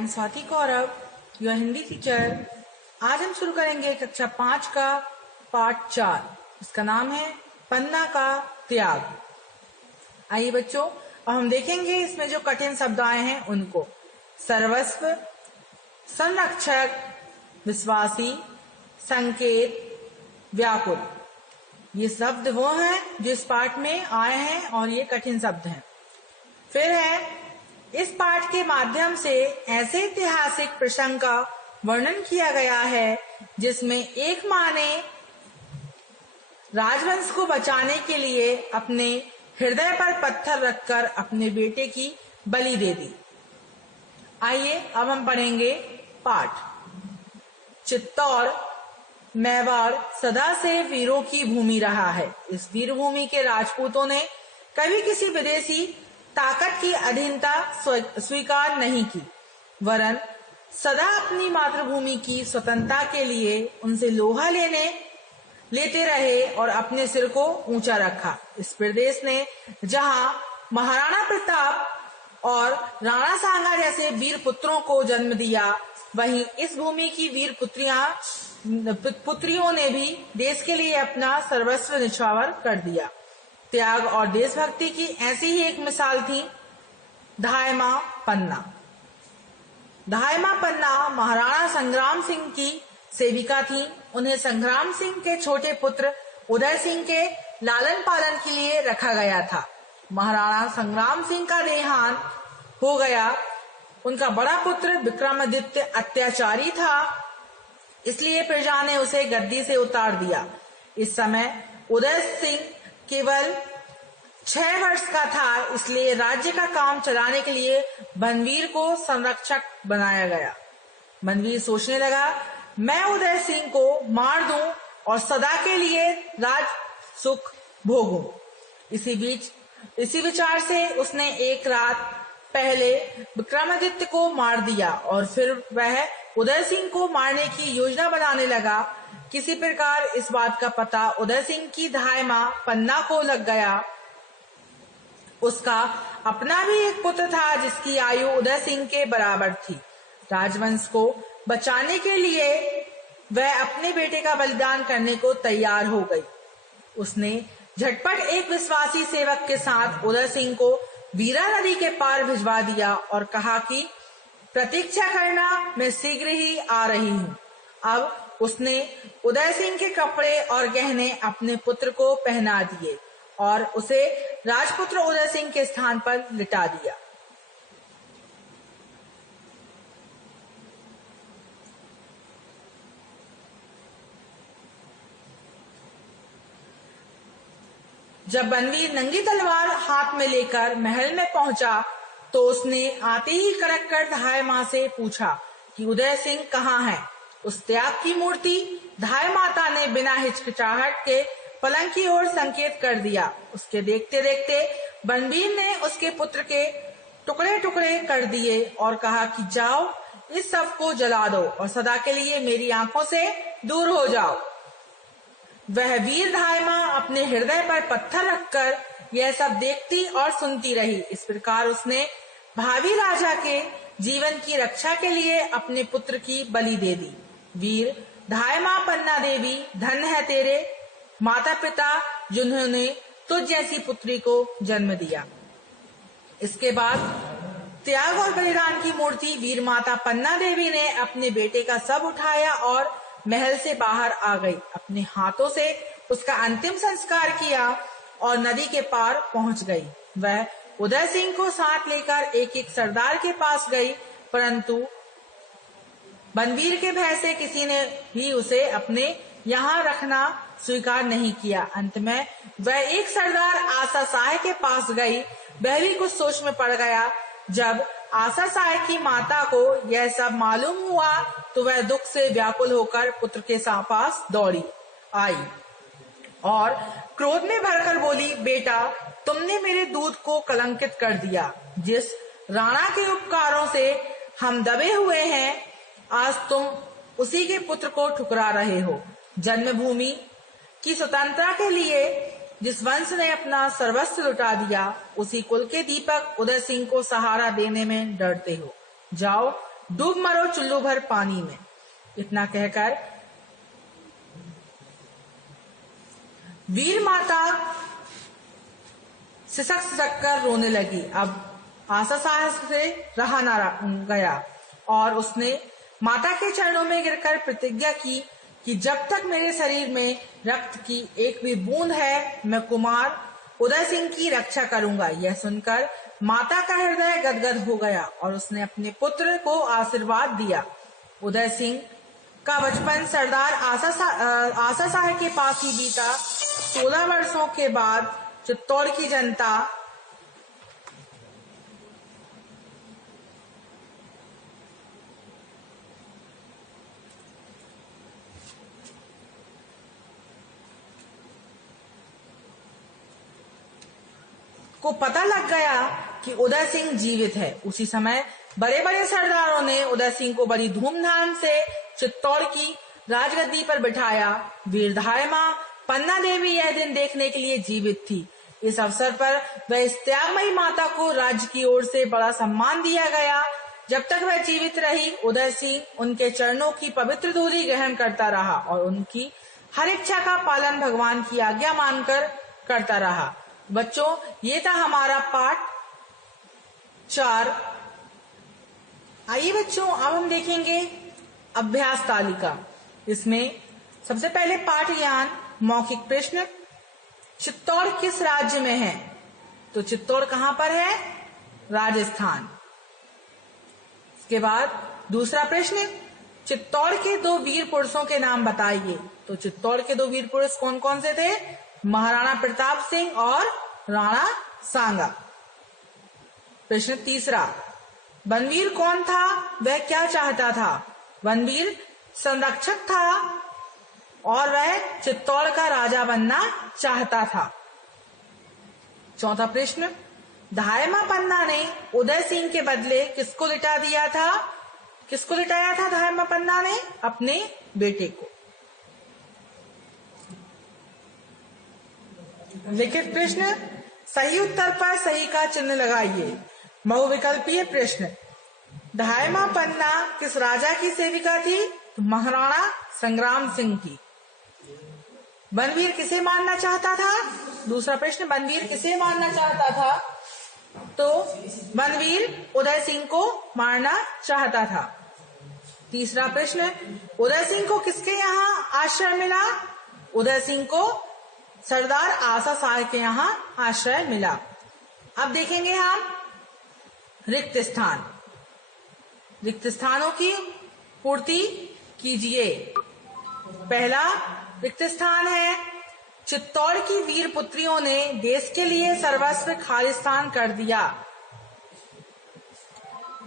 M Swati Kaurav, your Hindi teacher. आज हम शुरू करेंगे कक्षा 5 का पाठ 4। इसका नाम है पन्ना का त्याग। आइए बच्चों, अब हम देखेंगे इसमें जो कठिन शब्द आए हैं उनको। सर्वस्व, संरक्षक, विश्वासी, संकेत, व्याकुल, ये शब्द वो हैं जो इस पाठ में आए हैं और ये कठिन शब्द हैं। फिर है, इस पाठ के माध्यम से ऐसे ऐतिहासिक प्रसंग का वर्णन किया गया है जिसमें एक माँ ने राजवंश को बचाने के लिए अपने हृदय पर पत्थर रखकर अपने बेटे की बलि दे दी। आइए अब हम पढ़ेंगे पाठ। चित्तौड़ मेवाड़ सदा से वीरों की भूमि रहा है। इस वीर भूमि के राजपूतों ने कभी किसी विदेशी ताकत की अधीनता स्वीकार नहीं की, वरन सदा अपनी मातृभूमि की स्वतंत्रता के लिए उनसे लोहा लेते रहे और अपने सिर को ऊंचा रखा। इस प्रदेश ने जहां महाराणा प्रताप और राणा सांगा जैसे वीर पुत्रों को जन्म दिया, वहीं इस भूमि की वीर पुत्रियों ने भी देश के लिए अपना सर्वस्व निछावर कर दिया। त्याग और देशभक्ति की ऐसी ही एक मिसाल थी धायमा पन्ना। धायमा पन्ना महाराणा संग्राम सिंह की सेविका थी। उन्हें संग्राम सिंह के छोटे पुत्र उदय सिंह के लालन पालन के लिए रखा गया था। महाराणा संग्राम सिंह का देहांत हो गया। उनका बड़ा पुत्र विक्रमादित्य अत्याचारी था, इसलिए प्रजा ने उसे गद्दी से उतार दिया। इस समय उदय सिंह केवल 6 वर्ष का था, इसलिए राज्य का काम चलाने के लिए बनवीर को संरक्षक बनाया गया। बनवीर सोचने लगा, मैं उदय सिंह को मार दूं और सदा के लिए राज सुख भोगूं। इसी विचार से उसने एक रात पहले विक्रमादित्य को मार दिया और फिर वह उदय सिंह को मारने की योजना बनाने लगा। किसी प्रकार इस बात का पता उदय सिंह की धायमा पन्ना को लग गया। उसका अपना भी एक पुत्र था जिसकी आयु उदय सिंह के बराबर थी। राजवंश को बचाने के लिए वह अपने बेटे का बलिदान करने को तैयार हो गई। उसने झटपट एक विश्वासी सेवक के साथ उदय सिंह को वीरा नदी के पार भिजवा दिया और कहा कि प्रतीक्षा करना, मैं शीघ्र ही आ रही हूँ। अब उसने उदय सिंह के कपड़े और गहने अपने पुत्र को पहना दिए और उसे राजपुत्र उदय सिंह के स्थान पर लिटा दिया। जब बनवीर नंगी तलवार हाथ में लेकर महल में पहुंचा तो उसने आते ही कड़क कर धाय माँ से पूछा कि उदय सिंह कहाँ है। उस त्याग की मूर्ति धाय माता ने बिना हिचकिचाहट के पलंग की ओर संकेत कर दिया। उसके देखते देखते बनवीर ने उसके पुत्र के टुकड़े टुकड़े कर दिए और कहा कि जाओ, इस सब को जला दो और सदा के लिए मेरी आंखों से दूर हो जाओ। वह वीर धायमा अपने हृदय पर पत्थर रखकर यह सब देखती और सुनती रही। इस प्रकार उसने भावी राजा के जीवन की रक्षा के लिए अपने पुत्र की बलि दे दी। वीर धायमा पन्ना देवी, धन्य है तेरे माता पिता जिन्होंने तुझ जैसी पुत्री को जन्म दिया। इसके बाद त्याग और बलिदान की मूर्ति वीर माता पन्ना देवी ने अपने बेटे का शव उठाया और महल से बाहर आ गई। अपने हाथों से उसका अंतिम संस्कार किया और नदी के पार पहुंच गई। वह उदय सिंह को साथ लेकर एक एक सरदार के पास गई, परंतु बनवीर के भय से किसी ने भी उसे अपने यहाँ रखना स्वीकार नहीं किया। अंत में वह एक सरदार आशा साय के पास गई। वह भी कुछ सोच में पड़ गया। जब आशा साय की माता को यह सब मालूम हुआ तो वह दुख से व्याकुल होकर पुत्र के पास दौड़ी आई और क्रोध में भरकर बोली, बेटा, तुमने मेरे दूध को कलंकित कर दिया। जिस राणा के उपकारों से हम दबे हुए हैं, आज तुम उसी के पुत्र को ठुकरा रहे हो। जन्मभूमि की स्वतंत्रता के लिए जिस वंश ने अपना सर्वस्व लुटा दिया, उसी कुल के दीपक उदय सिंह को सहारा देने में डरते हो। जाओ, डूब मरो चुल्लू भर पानी में। इतना कहकर वीर माता सिसक सिसक कर रोने लगी। अब आशा साहस से रहा ना गया और उसने माता के चरणों में गिरकर प्रतिज्ञा की कि जब तक मेरे शरीर में रक्त की एक भी बूंद है, मैं कुमार उदय सिंह की रक्षा करूंगा। यह सुनकर माता का हृदय गदगद हो गया और उसने अपने पुत्र को आशीर्वाद दिया। उदय सिंह का बचपन सरदार आशा शाह के पास ही बीता। 16 वर्षों के बाद चित्तौड़ की जनता को पता लग गया कि उदय सिंह जीवित है। उसी समय बड़े बड़े सरदारों ने उदय सिंह को बड़ी धूमधाम से चित्तौड़ की राजगद्दी पर बिठाया। वीरधाय मां पन्ना देवी यह दिन देखने के लिए जीवित थी। इस अवसर पर वह इस त्यागमयी माता को राज्य की ओर से बड़ा सम्मान दिया गया। जब तक वह जीवित रही, उदय सिंह उनके चरणों की पवित्र धूलि ग्रहण करता रहा और उनकी हर इच्छा का पालन भगवान की आज्ञा मानकर करता रहा। बच्चों, ये था हमारा पाठ 4। आइए बच्चों, अब हम देखेंगे अभ्यास तालिका। इसमें सबसे पहले पाठ ज्ञान मौखिक प्रश्न। चित्तौड़ किस राज्य में है? तो चित्तौड़ कहाँ पर है? राजस्थान। इसके बाद दूसरा प्रश्न, चित्तौड़ के 2 वीर पुरुषों के नाम बताइए। तो चित्तौड़ के 2 वीर पुरुष कौन कौन से थे? महाराणा प्रताप सिंह और राणा सांगा। प्रश्न तीसरा, बनवीर कौन था? वह क्या चाहता था? बनवीर संरक्षक था और वह चित्तौड़ का राजा बनना चाहता था। चौथा प्रश्न, धायमा पन्ना ने उदय सिंह के बदले किसको लिटा दिया था? किसको लिटाया था धायमा पन्ना ने? अपने बेटे को। लिखित प्रश्न, सही उत्तर पर सही का चिन्ह लगाइए। बहुविकल्पीय प्रश्न, धायमा पन्ना किस राजा की सेविका थी? तो महाराणा संग्राम सिंह की। बनवीर किसे मारना चाहता था? दूसरा प्रश्न, बनवीर किसे मारना चाहता था? तो बनवीर उदय सिंह को मारना चाहता था। तीसरा प्रश्न, उदय सिंह को किसके यहाँ आश्रय मिला? उदय सिंह को सरदार आशा शाह के यहाँ आश्रय मिला। अब देखेंगे हम रिक्त स्थान। रिक्त स्थानों की पूर्ति कीजिए। पहला रिक्त स्थान है, चित्तौड़ की वीर पुत्रियों ने देश के लिए सर्वस्व खालिस्तान कर दिया।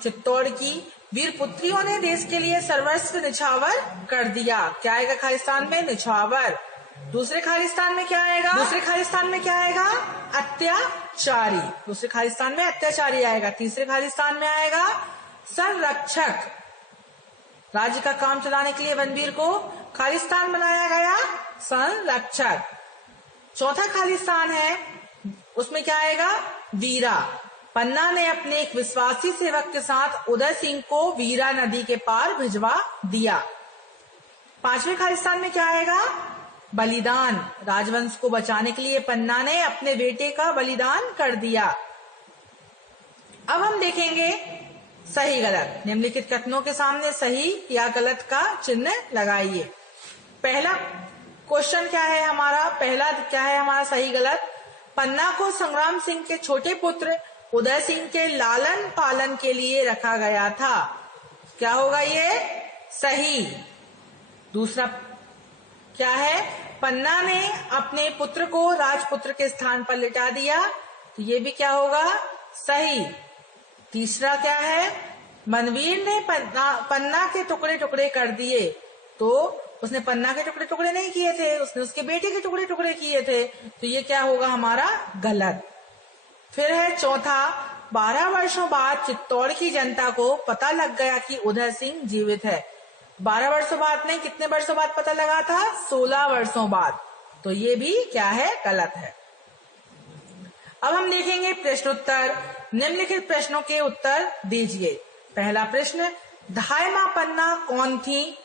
चित्तौड़ की वीर पुत्रियों ने देश के लिए सर्वस्व निछावर कर दिया। क्या आएगा खालिस्तान में? निछावर। दूसरे खालिस्तान में क्या आएगा? दूसरे खालिस्तान में क्या आएगा? अत्याचारी। दूसरे खालिस्तान में अत्याचारी आएगा। तीसरे खालिस्तान में आएगा संरक्षक। राज्य का काम चलाने के लिए बनवीर को खालिस्तान बनाया गया, संरक्षक। चौथा खालिस्तान है, उसमें क्या आएगा? वीरा। पन्ना ने अपने एक विश्वासी सेवक के साथ उदय सिंह को वीरा नदी के पार भिजवा दिया। पांचवें खालिस्तान में क्या आएगा? बलिदान। राजवंश को बचाने के लिए पन्ना ने अपने बेटे का बलिदान कर दिया। अब हम देखेंगे सही गलत। निम्नलिखित कथनों के सामने सही या गलत का चिन्ह लगाइए। पहला क्वेश्चन क्या है हमारा? पहला क्या है हमारा सही गलत? पन्ना को संग्राम सिंह के छोटे पुत्र उदय सिंह के लालन पालन के लिए रखा गया था। क्या होगा ये? सही। दूसरा क्या है? पन्ना ने अपने पुत्र को राजपुत्र के स्थान पर लिटा दिया, तो ये भी क्या होगा? सही। तीसरा क्या है? बनवीर ने पन्ना के टुकड़े टुकड़े कर दिए, तो उसने पन्ना के टुकड़े टुकड़े नहीं किए थे, उसने उसके बेटे के टुकड़े टुकड़े किए थे, तो ये क्या होगा हमारा? गलत। फिर है चौथा, 12 वर्षों बाद चित्तौड़ की जनता को पता लग गया कि उदय सिंह जीवित है। 12 वर्षों बाद नहीं, कितने वर्षों बाद पता लगा था? 16 वर्षों बाद। तो ये भी क्या है? गलत है। अब हम देखेंगे प्रश्नोत्तर। निम्नलिखित प्रश्नों के उत्तर दीजिए। पहला प्रश्न, धायमा पन्ना कौन थी?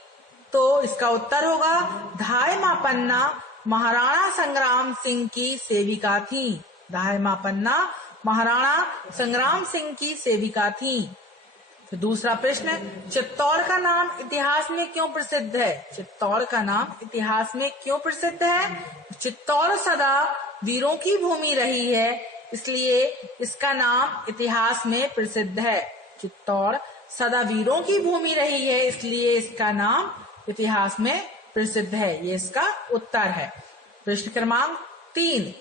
तो इसका उत्तर होगा धायमा पन्ना महाराणा संग्राम सिंह की सेविका थी। धायमा पन्ना महाराणा संग्राम सिंह की सेविका थी। फिर दूसरा प्रश्न, चित्तौड़ का नाम इतिहास में क्यों प्रसिद्ध है? चित्तौड़ का नाम इतिहास में क्यों प्रसिद्ध है? चित्तौड़ सदा वीरों की भूमि रही है, इसलिए इसका नाम इतिहास में प्रसिद्ध है। चित्तौड़ सदा वीरों की भूमि रही है, इसलिए इसका नाम इतिहास में प्रसिद्ध है। ये इसका उत्तर है। प्रश्न क्रमांक 3,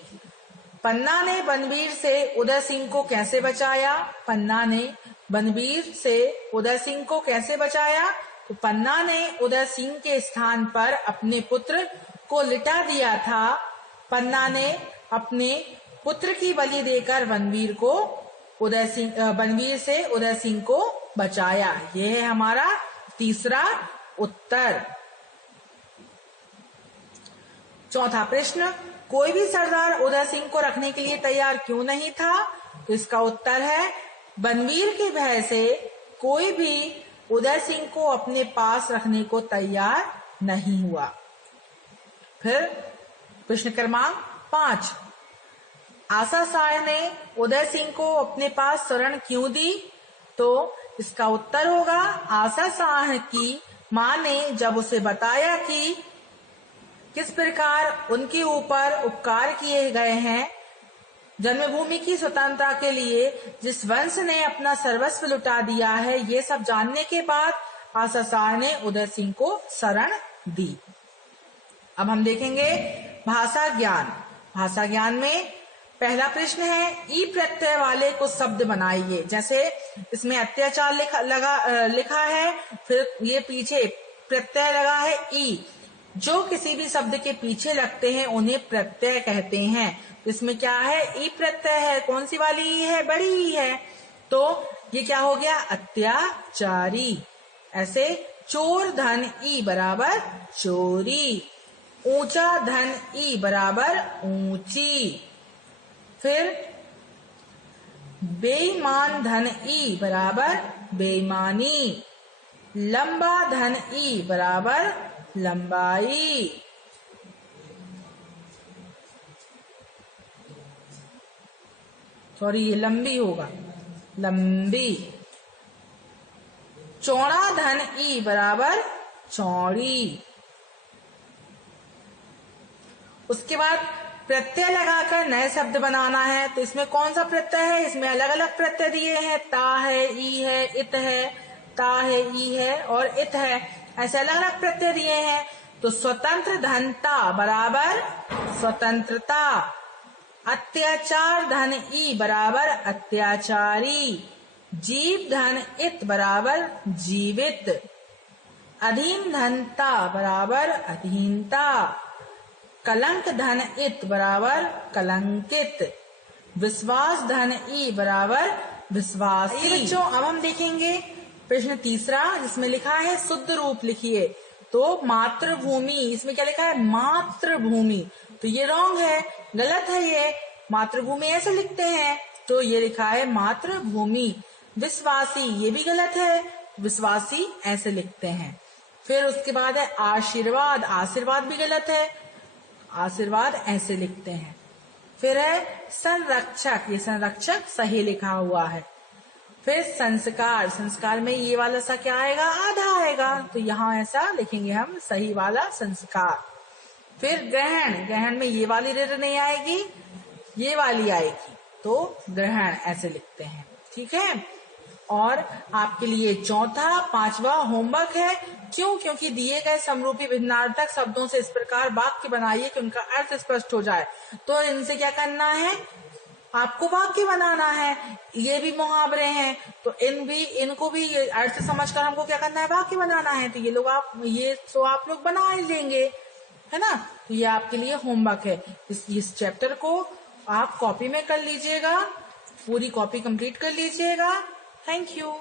पन्ना ने बनवीर से उदय सिंह को कैसे बचाया? पन्ना ने बनवीर से उदय सिंह को कैसे बचाया? तो पन्ना ने उदय सिंह के स्थान पर अपने पुत्र को लिटा दिया था। पन्ना ने अपने पुत्र की बलि देकर बनवीर से उदय सिंह को बचाया। यह है हमारा तीसरा उत्तर। चौथा प्रश्न, कोई भी सरदार उदय सिंह को रखने के लिए तैयार क्यों नहीं था? तो इसका उत्तर है बनवीर के भय से कोई भी उदय सिंह को अपने पास रखने को तैयार नहीं हुआ। फिर प्रश्न क्रमांक 5, आशा शाह ने उदय सिंह को अपने पास शरण क्यों दी? तो इसका उत्तर होगा आशा शाह की मां ने जब उसे बताया कि किस प्रकार उनके ऊपर उपकार किए गए हैं, जन्मभूमि की स्वतंत्रता के लिए जिस वंश ने अपना सर्वस्व लुटा दिया है, ये सब जानने के बाद आशा शाह ने उदय सिंह को शरण दी। अब हम देखेंगे भाषा ज्ञान। भाषा ज्ञान में पहला प्रश्न है, ई प्रत्यय वाले कुछ शब्द बनाइए। जैसे इसमें अत्याचार लिखा है, फिर ये पीछे प्रत्यय लगा है ई। जो किसी भी शब्द के पीछे लगते हैं उन्हें प्रत्यय कहते हैं। इसमें क्या है? ई प्रत्यय है। कौन सी वाली ई है? बड़ी ई है। तो ये क्या हो गया? अत्याचारी। ऐसे चोर धन ई बराबर चोरी, ऊंचा धन ई बराबर ऊंची। फिर बेईमान धन ई बराबर बेईमानी, लंबा धन ई बराबर लंबाई। सॉरी, ये लंबी होगा, लंबी। चौड़ा धन ई बराबर चौड़ी। उसके बाद प्रत्यय लगाकर नए शब्द बनाना है। तो इसमें कौन सा प्रत्यय है? इसमें अलग अलग प्रत्यय दिए हैं। ता है, ई है, इत है, ता है, ई है और इत है। ऐसे अलग अलग प्रत्यय दिए हैं। तो स्वतंत्र धन ता बराबर स्वतंत्रता, अत्याचार धन ई बराबर अत्याचारी, जीव धन इत बराबर जीवित, अधीन धन ता बराबर अधीनता, कलंक धन इत बराबर कलंकित, विश्वास धन ई बराबर विश्वासी। बच्चों, अब हम देखेंगे प्रश्न तीसरा, जिसमें लिखा है शुद्ध रूप लिखिए। तो मातृभूमि, इसमें क्या लिखा है? मातृभूमि। तो ये रॉन्ग है, गलत है। ये मातृभूमि ऐसे लिखते हैं, तो ये लिखा है मातृभूमि। विश्वासी, ये भी गलत है, विश्वासी ऐसे लिखते हैं। फिर उसके बाद है आशीर्वाद। आशीर्वाद भी गलत है, आशीर्वाद ऐसे लिखते हैं। फिर है संरक्षक, ये संरक्षक सही लिखा हुआ है। फिर संस्कार, संस्कार में ये वाला सा क्या आएगा? आधा आएगा, तो यहाँ ऐसा लिखेंगे हम, सही वाला संस्कार। फिर ग्रहण, ग्रहण में ये वाली ऋ नहीं आएगी, ये वाली आएगी, तो ग्रहण ऐसे लिखते हैं। ठीक है। और आपके लिए चौथा 5वां होमवर्क है। क्यों? क्योंकि दिए गए समरूपी भिन्नार्थक शब्दों से इस प्रकार वाक्य बनाइए कि उनका अर्थ स्पष्ट हो जाए। तो इनसे क्या करना है? आपको वाक्य बनाना है। ये भी मुहावरे हैं, तो इनको भी ये अर्थ समझकर हमको क्या करना है? वाक्य बनाना है। तो ये आप लोग बना लेंगे, है ना। तो ये आपके लिए होमवर्क है। इस चैप्टर को आप कॉपी में कर लीजिएगा, पूरी कॉपी कंप्लीट कर लीजिएगा। Thank you.